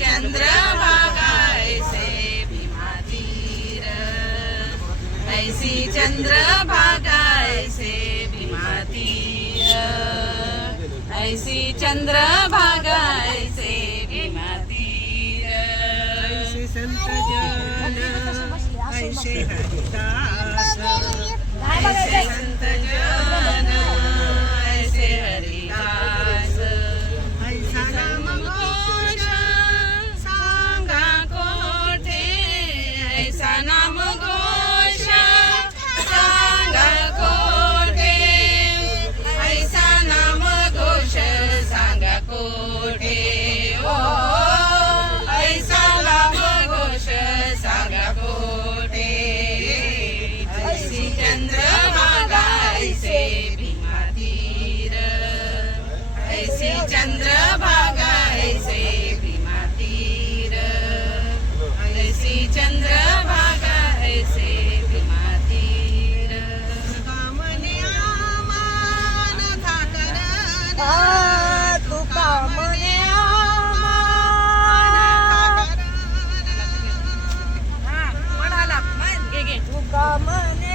चंद्रभागा ऐसे भीमा तीर, ऐसी चंद्रभागा ऐसे भीमा तीर, ऐसी चंद्रभागा ऐसे भीमा तीर, ऐसे संत जन ऐसे हरिदास, ऐसे संत जन ऐसे हरिदास, ऐसा नाम घोष सांगा कोठे, ऐसा नाम घोष सांगा कोठे, ऐसा नाम घोष सांगा कोठे, ओ ऐसा नाम घोष सांगा कोठे, ऐसी चंद्रभागा ऐसे भीमा तीर, ऐसी चंद्रभागा ऐसे भीमा तीर, ऐसी चंद्रभागा ऐसे भीमा तीर, कामने आमान थाकर तू कामने म्हणाला घे घे तू कामने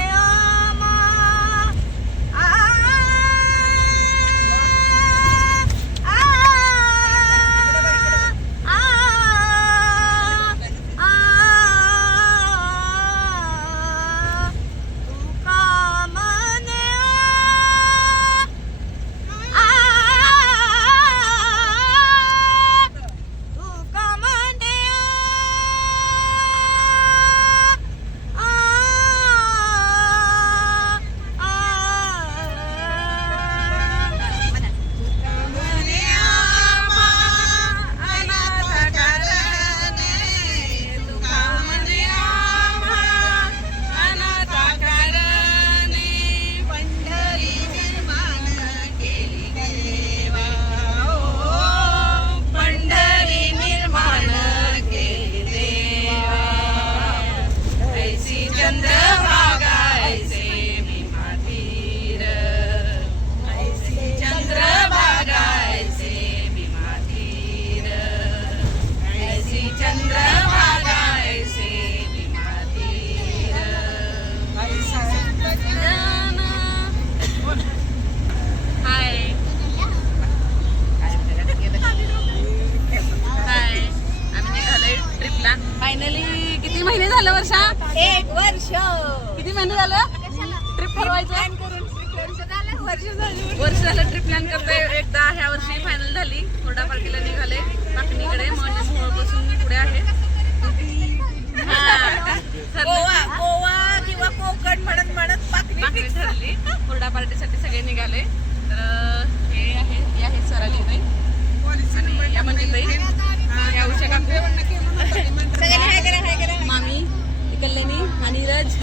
फायनली किती महिने झालं वर्षा? 1 वर्ष किती महिने झालं ट्रिप ठरवायचं? वर्ष झालं ट्रिप प्लॅन करतोय. एकदा ह्या वर्षी फायनल झाली. कोरडा पार्टीला निघाले पाकणीकडे. म्हणजे बसून मी पुढे आहे. गोवा किंवा कोकण म्हणत म्हणत पाकणी ठरली. कोरडा पार्टीसाठी सगळे निघाले. तर हे आहे स्वराली ताई आणि या म्हणजे ताई, या उषा काकू, मामी, कल्याणी आणि नीरज,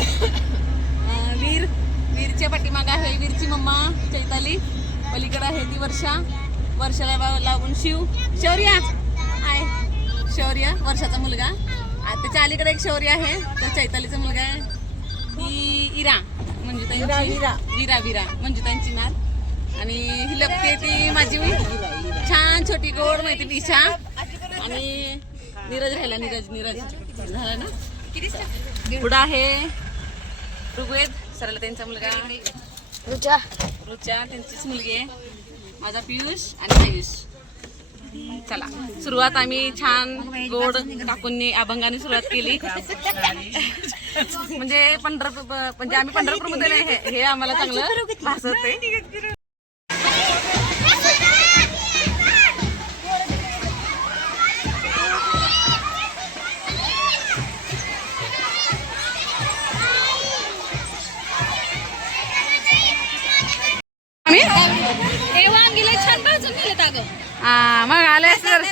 वीरच्या पाठीमाग आहे वीरची मम्मा चैताली, पलीकडे आहे ती वर्षाला लागून शौर्य आहे. शौर्य वर्षाचा मुलगा. त्याच्या अलीकडे एक शौर्य आहे, तो चैतालीचा मुलगा आहे. ही इरा म्हणजे वीरा म्हणजे त्यांची नात. आणि ही लपते ती माझी छान छोटी गोड मैत्रीण ईशा. आणि नीरज राहिला. नीरज झाला ना. पुढं आहे ऋग्वेद सरला त्यांचा मुलगा, रुचा त्यांचीच मुलगी आहे, माझा पियुष आणि आयुष. चला सुरुवात आम्ही छान गोड काकूंनी अभंगाने सुरुवात केली. म्हणजे आम्ही पंढरपूरमध्ये नाही, हे आम्हाला चांगलं भासवते. मग आले सर.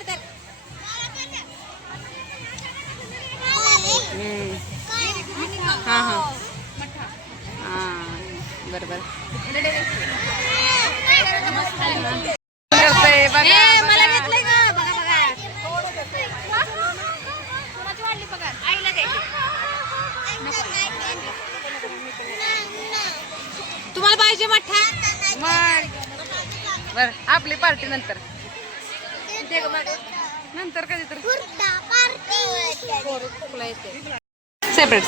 हा बरोबर करतोय बघा. मला घेतलंय का बघा तुम्हाला पाहिजे मठ्ठा? मग बर आपली पार्टी नंतर. नंतर कधी तर सेपरेट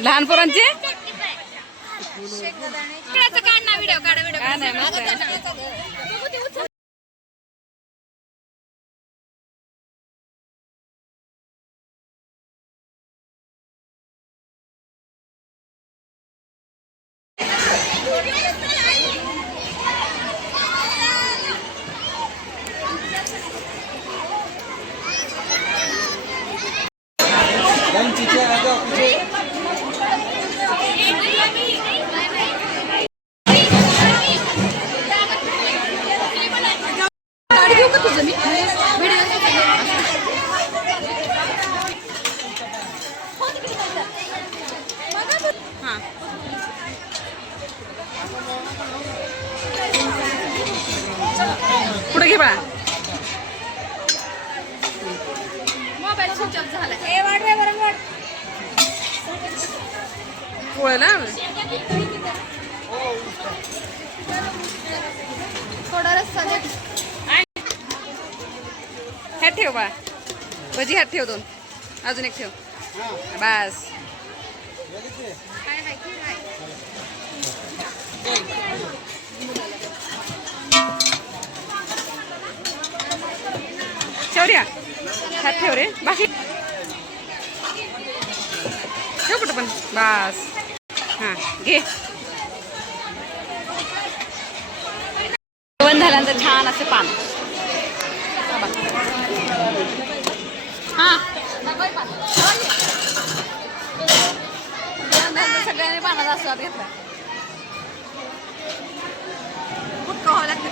लहान पोरांचे काय नाही मस्त आहे. पुढे घे बाळा. मोबाईल स्विच ऑफ झाला. पोळं ना थोडा रस्ता दे. ह्यात ठेव बाळा. भजी ह्यात ठेव 2. अजून एक ठेव बस. शौर्या ह्यात ठेव रे. बाकी ठेव कुठं पण बस. हां घे. जेवण झाल्यानंतर छान असे पान. हां सगळ्यांनी पानाचा आस्वाद घेतला. खूप खावं लागतं.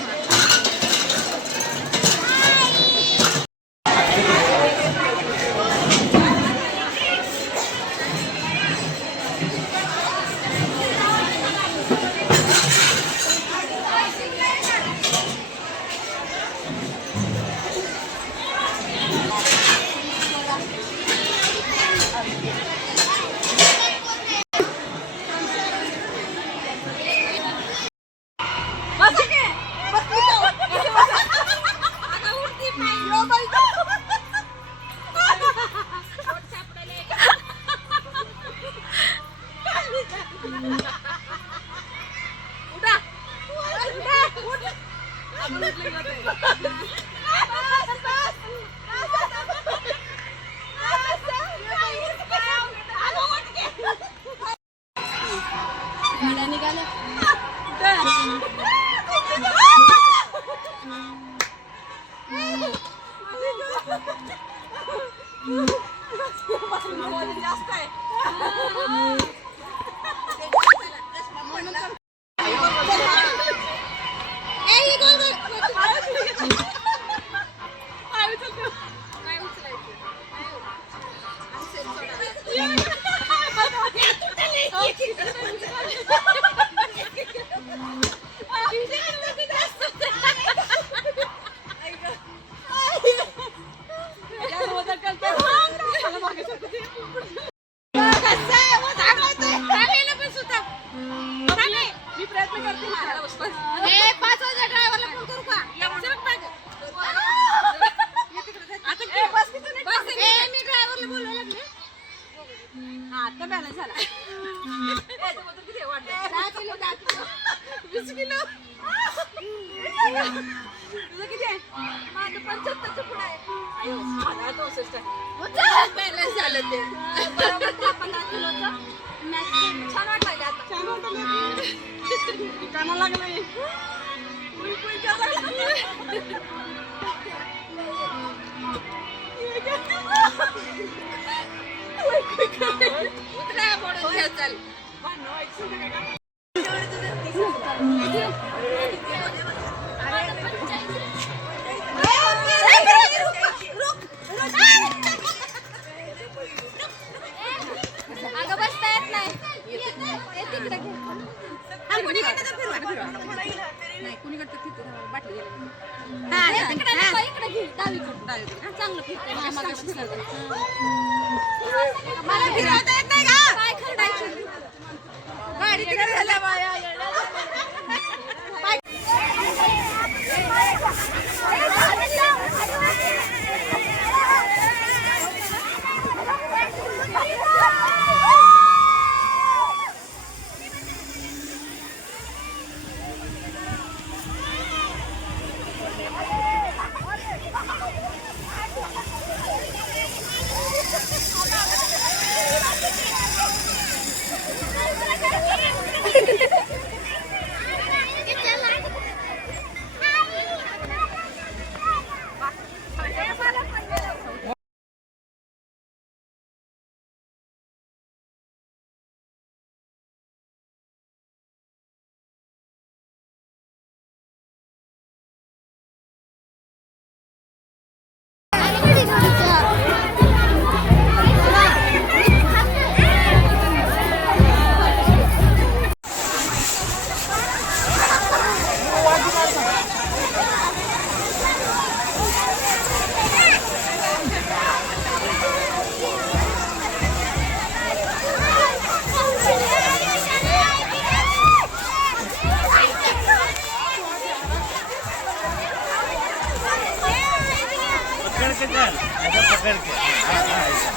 के चल, ऐसा पकड़ के। हाँ, ऐसा।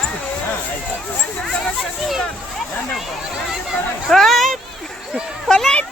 ध्यान दे ऊपर। पलट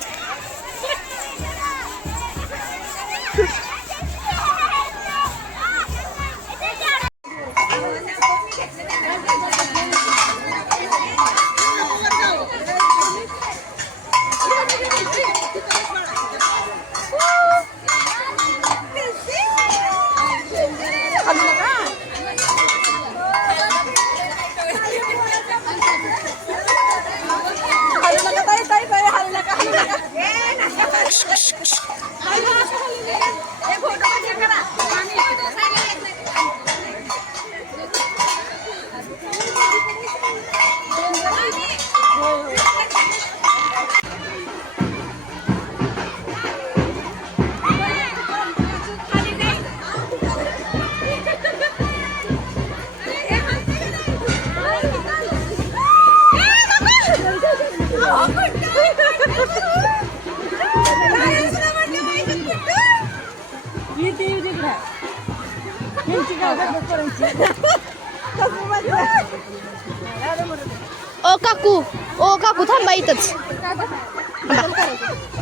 ओ काकू थांबा इथंच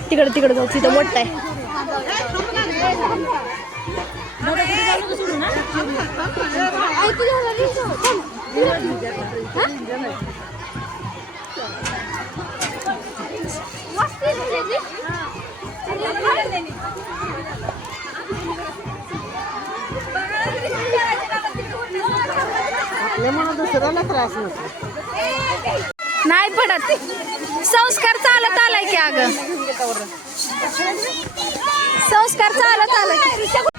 तिकडे जाऊ तिथं मोठं आहे नाही पडत संस्कार चालत आलाय की अगं संस्कार चालत आलाय